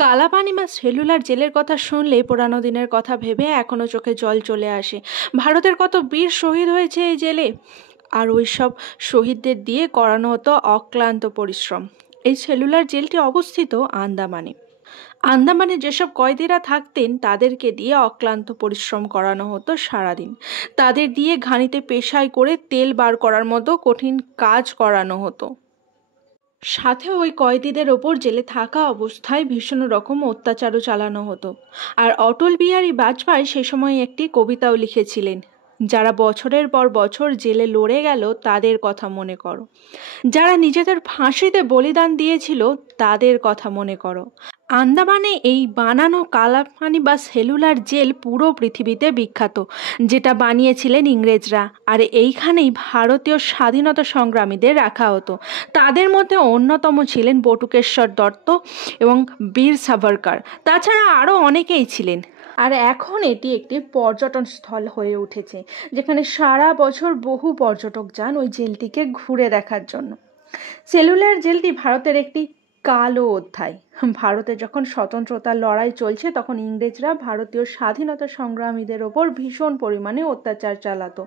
কালাপানি বা সেলুলার জেলের কথা শুনলে পুরানো দিনের কথা ভেবে এখনো চোখে জল চলে আসে। ভারতের কত বীর শহীদ হয়েছে এই জেলে, আর ওই সব শহীদদের দিয়ে করানো হতো অক্লান্ত পরিশ্রম। এই সেলুলার জেলটি অবস্থিত আন্দামানে। আন্দামানে যেসব কয়েদিরা থাকতেন তাদেরকে দিয়ে অক্লান্ত পরিশ্রম করানো হতো সারাদিন। তাদের দিয়ে ঘানিতে পেশাই করে তেল বার করার মতো কঠিন কাজ করানো হতো। সাথে ওই কয়েদিদের ওপর জেলে থাকা অবস্থায় ভীষণ রকম অত্যাচারও চালানো হতো। আর অটল বিহারী বাজপেয়ী সে সময় একটি কবিতাও লিখেছিলেন, যারা বছরের পর বছর জেলে লড়ে গেল তাদের কথা মনে করো, যারা নিজেদের ফাঁসিতে বলিদান দিয়েছিল তাদের কথা মনে করো। আন্দামানে এই বানানো কালাপানি বা সেলুলার জেল পুরো পৃথিবীতে বিখ্যাত, যেটা বানিয়েছিলেন ইংরেজরা। আর এইখানেই ভারতীয় স্বাধীনতা সংগ্রামীদের রাখা হতো। তাদের মধ্যে অন্যতম ছিলেন বটুকেশ্বর দত্ত এবং বীর সাভারকর। তাছাড়া আরও অনেকেই ছিলেন। আর এখন এটি একটি পর্যটন স্থল হয়ে উঠেছে, যেখানে সারা বছর বহু পর্যটক যান ওই জেলটিকে ঘুরে দেখার জন্য। সেলুলার জেলটি ভারতের একটি কালো অধ্যায়। ভারতে যখন স্বতন্ত্রতার লড়াই চলছে তখন ইংরেজরা ভারতীয় স্বাধীনতা সংগ্রামীদের ওপর ভীষণ পরিমাণে অত্যাচার চালাতো।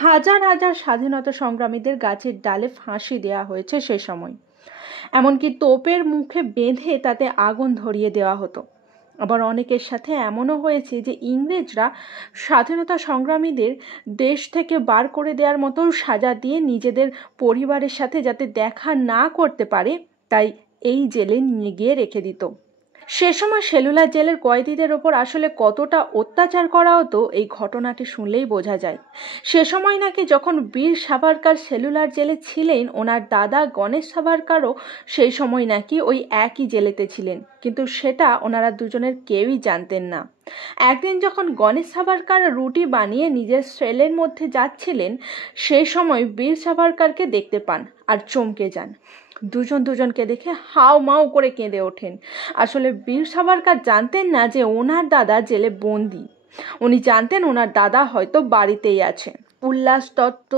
হাজার হাজার স্বাধীনতা সংগ্রামীদের গাছের ডালে ফাঁসি দেওয়া হয়েছে সে সময়। এমনকি তোপের মুখে বেঁধে তাতে আগুন ধরিয়ে দেওয়া হতো। আবার অনেকের সাথে এমনও হয়েছে যে ইংরেজরা স্বাধীনতা সংগ্রামীদের দেশ থেকে বার করে দেওয়ার মতো সাজা দিয়ে নিজেদের পরিবারের সাথে যাতে দেখা না করতে পারে তাই এই জেলে নিয়ে গিয়ে রেখে দিত। সে সময় সেলুলার জেলের কয়েদিদের ওপর আসলে কতটা অত্যাচার করা হতো এই ঘটনাটি শুনলেই বোঝা যায়। সে সময় নাকি যখন বীর সাভারকর সেলুলার জেলে ছিলেন, ওনার দাদা গণেশ সাভারকরও সেই সময় নাকি ওই একই জেলেতে ছিলেন, কিন্তু সেটা ওনারা দুজনের কেউই জানতেন না। একদিন যখন গণেশ সাভারকর রুটি বানিয়ে নিজের সেলের মধ্যে যাচ্ছিলেন, সেই সময় বীর সাভারকরকে দেখতে পান আর চমকে যান। দুজনকে দেখে হাউ মাউ করে কেঁদে ওঠেন। আসলে বীর সাভারকর জানতেন না যে ওনার দাদা জেলে বন্দি। উনি জানতেন ওনার দাদা হয়তো বাড়িতেই আছেন। উল্লাস দত্ত,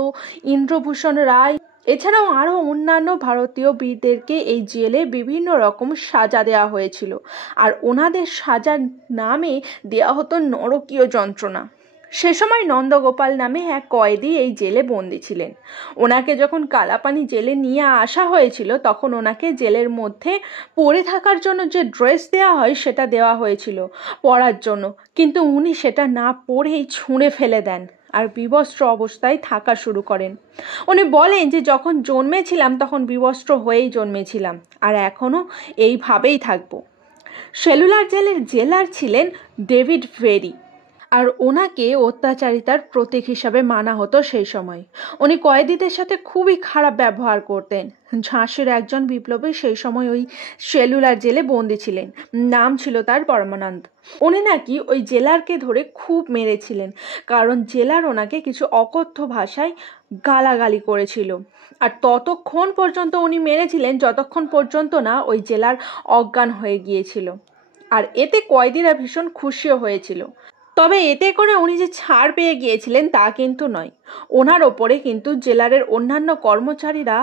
ইন্দ্রভূষণ রায়, এছাড়াও আরও অন্যান্য ভারতীয় বীরদেরকে এই জেলে বিভিন্ন রকম সাজা দেওয়া হয়েছিল, আর ওনাদের সাজার নামে দেওয়া হতো নরকীয় যন্ত্রণা। সে সময় নন্দগোপাল নামে এক কয়েদি এই জেলে বন্দি ছিলেন। ওনাকে যখন কালাপানি জেলে নিয়ে আসা হয়েছিল তখন ওনাকে জেলের মধ্যে পরে থাকার জন্য যে ড্রেস দেওয়া হয় সেটা দেওয়া হয়েছিল পরার জন্য, কিন্তু উনি সেটা না পরেই ছুঁড়ে ফেলে দেন আর বিবস্ত্র অবস্থায় থাকা শুরু করেন। উনি বলেন যে যখন জন্মেছিলাম তখন বিবস্ত্র হয়েই জন্মেছিলাম আর এখনও এইভাবেই থাকবো। সেলুলার জেলের জেলার ছিলেন ডেভিড ভেরি, আর ওনাকে অত্যাচারিতার প্রতীক হিসাবে মানা হতো সেই সময়। উনি কয়েদিদের সাথে খুবই খারাপ ব্যবহার করতেন। ঝাঁসির একজন বিপ্লবী সেই সময় ওই সেলুলার জেলে বন্দি ছিলেন, নাম ছিল তার পরমানন্দ। উনি নাকি ওই জেলারকে ধরে খুব মেরেছিলেন, কারণ জেলার ওনাকে কিছু অকথ্য ভাষায় গালাগালি করেছিল। আর ততক্ষণ পর্যন্ত উনি মেরেছিলেন যতক্ষণ পর্যন্ত না ওই জেলার অজ্ঞান হয়ে গিয়েছিল। আর এতে কয়েদিরা ভীষণ খুশিও হয়েছিল। তবে এতে করে উনি যে ছাড় পেয়ে গিয়েছিলেন তা কিন্তু নয়। ওনার ওপরে কিন্তু জেলারের অন্যান্য কর্মচারীরা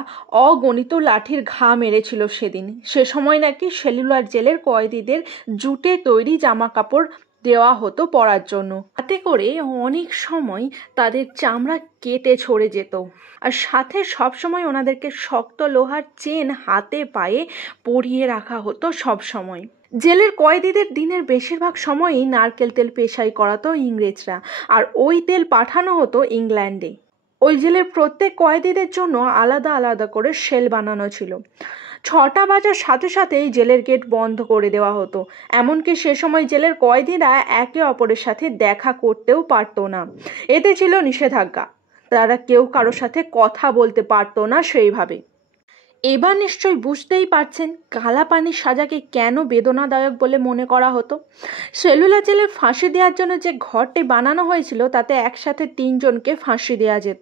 অগণিত লাঠির ঘা মেরেছিল সেদিন। সে সময় নাকি সেলুলার জেলের কয়েদিদের জুটে তৈরি জামা কাপড় দেওয়া হতো পরার জন্য, তাতে করে অনেক সময় তাদের চামড়া কেটে ছড়ে যেত। আর সাথে সবসময় ওনাদেরকে শক্ত লোহার চেন হাতে পায়ে পরিয়ে রাখা হতো সব সময়। জেলের কয়েদিদের দিনের বেশিরভাগ সময়ই নারকেল তেল পেশাই করাতো ইংরেজরা, আর ওই তেল পাঠানো হতো ইংল্যান্ডে। ওই জেলের প্রত্যেক কয়েদিদের জন্য আলাদা আলাদা করে সেল বানানো ছিল। 6টা বাজার সাথে সাথেই জেলের গেট বন্ধ করে দেওয়া হতো। এমনকি সে সময় জেলের কয়েদিরা একে অপরের সাথে দেখা করতেও পারতো না। এতে ছিল নিষেধাজ্ঞা, তারা কেউ কারোর সাথে কথা বলতে পারতো না সেইভাবে। এবার নিশ্চয়ই বুঝতেই পারছেন কালাপানির সাজাকে কেন বেদনাদায়ক বলে মনে করা হতো। সেলুলার জেলের ফাঁসি দেওয়ার জন্য যে ঘরটি বানানো হয়েছিল তাতে একসাথে 3 জনকে ফাঁসি দেওয়া যেত।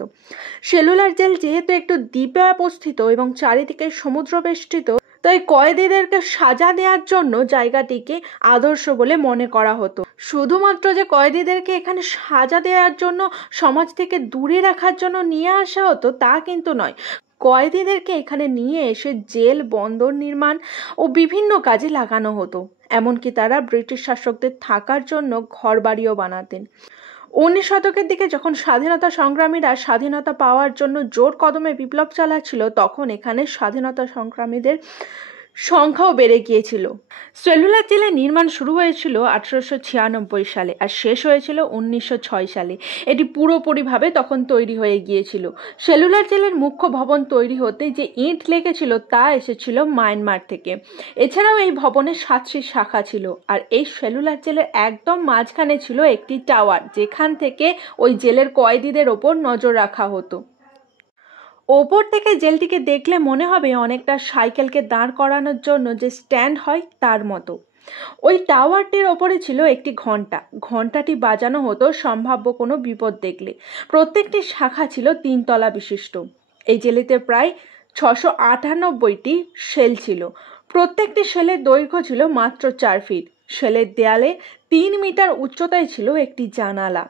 সেলুলার জেল যেহেতু একটু দ্বীপে অবস্থিত এবং চারিদিকে সমুদ্র বেষ্টিত, তাই কয়েদিদেরকে সাজা দেওয়ার জন্য জায়গাটিকে আদর্শ বলে মনে করা হতো। শুধুমাত্র যে কয়েদিদেরকে এখানে সাজা দেওয়ার জন্য সমাজ থেকে দূরে রাখার জন্য নিয়ে আসা হতো তা কিন্তু নয়। কয়েদিদেরকে এখানে নিয়ে এসে জেল, বন্দর নির্মাণ ও বিভিন্ন কাজে লাগানো হতো। এমনকি তারা ব্রিটিশ শাসকদের থাকার জন্য ঘরবাড়িও বানাতেন। 19 শতকের দিকে যখন স্বাধীনতা সংগ্রামীরা স্বাধীনতা পাওয়ার জন্য জোর কদমে বিপ্লব চালাচ্ছিল, তখন এখানে স্বাধীনতা সংগ্রামীদের সংখ্যাও বেড়ে গিয়েছিল। সেলুলার জেলের নির্মাণ শুরু হয়েছিল 1896 সালে আর শেষ হয়েছিল 1906 সালে। এটি পুরোপুরিভাবে তখন তৈরি হয়ে গিয়েছিল। সেলুলার জেলের মুখ্য ভবন তৈরি হতে যে ইট লেগেছিল তা এসেছিল মায়ানমার থেকে। এছাড়াও এই ভবনের 7টি শাখা ছিল, আর এই সেলুলার জেলের একদম মাঝখানে ছিল একটি টাওয়ার, যেখান থেকে ওই জেলের কয়েদিদের ওপর নজর রাখা হতো। ওপর থেকে জেলটিকে দেখলে মনে হবে অনেকটা সাইকেলকে দাঁড় করানোর জন্য যে স্ট্যান্ড হয় তার মতো। ওই টাওয়ারটির ওপরে ছিল একটি ঘন্টা। ঘন্টাটি বাজানো হতো সম্ভাব্য কোনো বিপদ দেখলে। প্রত্যেকটি শাখা ছিল 3 তলা বিশিষ্ট। এই জেলেতে প্রায় 698টি সেল ছিল। প্রত্যেকটি সেলের দৈর্ঘ্য ছিল মাত্র 4 ফিট। সেলের দেয়ালে 3 মিটার উচ্চতায় ছিল একটি জানালা,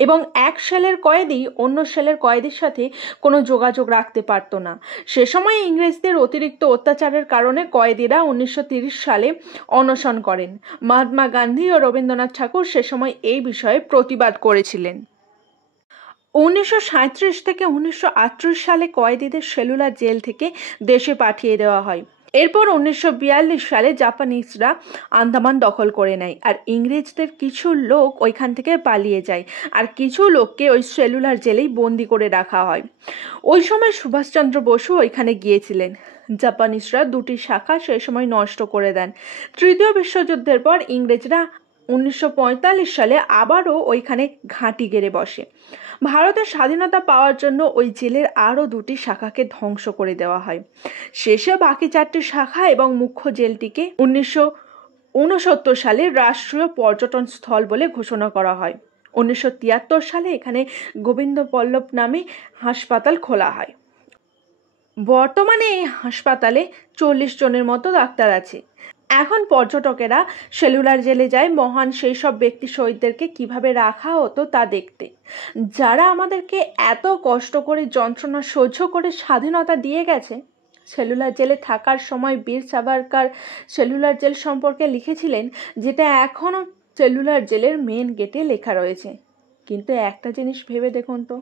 এবং এক সেলের কয়েদি অন্য সেলের কয়েদির সাথে কোনো যোগাযোগ রাখতে পারত না। সে সময় ইংরেজদের অতিরিক্ত অত্যাচারের কারণে কয়েদিরা 1930 সালে অনশন করেন। মহাত্মা গান্ধী ও রবীন্দ্রনাথ ঠাকুর সে সময় এই বিষয়ে প্রতিবাদ করেছিলেন। 1937 থেকে 1938 সালে কয়েদিদের সেলুলার জেল থেকে দেশে পাঠিয়ে দেওয়া হয়। এরপর 1942 সালে জাপানিজরা আন্দামান দখল করে নেয়, আর ইংরেজদের কিছু লোক ওইখান থেকে পালিয়ে যায়, আর কিছু লোককে ওই সেলুলার জেলেই বন্দি করে রাখা হয়। ওই সময় সুভাষচন্দ্র বসু ওইখানে গিয়েছিলেন। জাপানিজরা 2টি শাখা সেই সময় নষ্ট করে দেন। তৃতীয় বিশ্বযুদ্ধের পর ইংরেজরা 1945 সালে আবারও ওইখানে ঘাঁটি গেড়ে বসে। ভারতের স্বাধীনতা পাওয়ার জন্য ওই জেলের আরও 2টি শাখাকে ধ্বংস করে দেওয়া হয়। শেষে বাকি 4টি শাখা এবং মুখ্য জেলটিকে 1969 সালে রাষ্ট্রীয় পর্যটন স্থল বলে ঘোষণা করা হয়। 1973 সালে এখানে গোবিন্দ পল্লব নামে হাসপাতাল খোলা হয়। বর্তমানে এই হাসপাতালে 40 জনের মতো ডাক্তার আছে। এখন পর্যটকেরা সেলুলার জেলে যায় মহান সেই সব ব্যক্তি শহীদদেরকে কিভাবে রাখা হতো তা দেখতে, যারা আমাদেরকে এত কষ্ট করে যন্ত্রণা সহ্য করে স্বাধীনতা দিয়ে গেছে। সেলুলার জেলে থাকার সময় বীর সাভারকর সেলুলার জেল সম্পর্কে লিখেছিলেন, যেটা এখনও সেলুলার জেলের মেন গেটে লেখা রয়েছে। কিন্তু একটা জিনিস ভেবে দেখুন তো,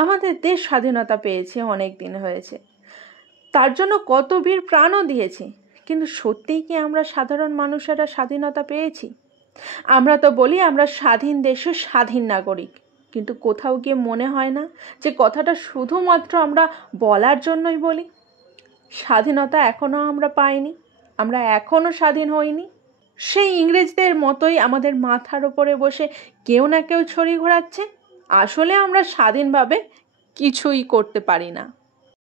আমাদের দেশ স্বাধীনতা পেয়েছে অনেক দিন হয়েছে, তার জন্য কত বীর প্রাণও দিয়েছে, কিন্তু সত্যিই কি আমরা সাধারণ মানুষেরা স্বাধীনতা পেয়েছি? আমরা তো বলি আমরা স্বাধীন দেশের স্বাধীন নাগরিক, কিন্তু কোথাও গিয়ে মনে হয় না যে কথাটা শুধুমাত্র আমরা বলার জন্যই বলি? স্বাধীনতা এখনও আমরা পাইনি, আমরা এখনও স্বাধীন হইনি। সেই ইংরেজদের মতোই আমাদের মাথার উপরে বসে কেউ না কেউ ছড়ি ঘোরাচ্ছে। আসলে আমরা স্বাধীনভাবে কিছুই করতে পারি না।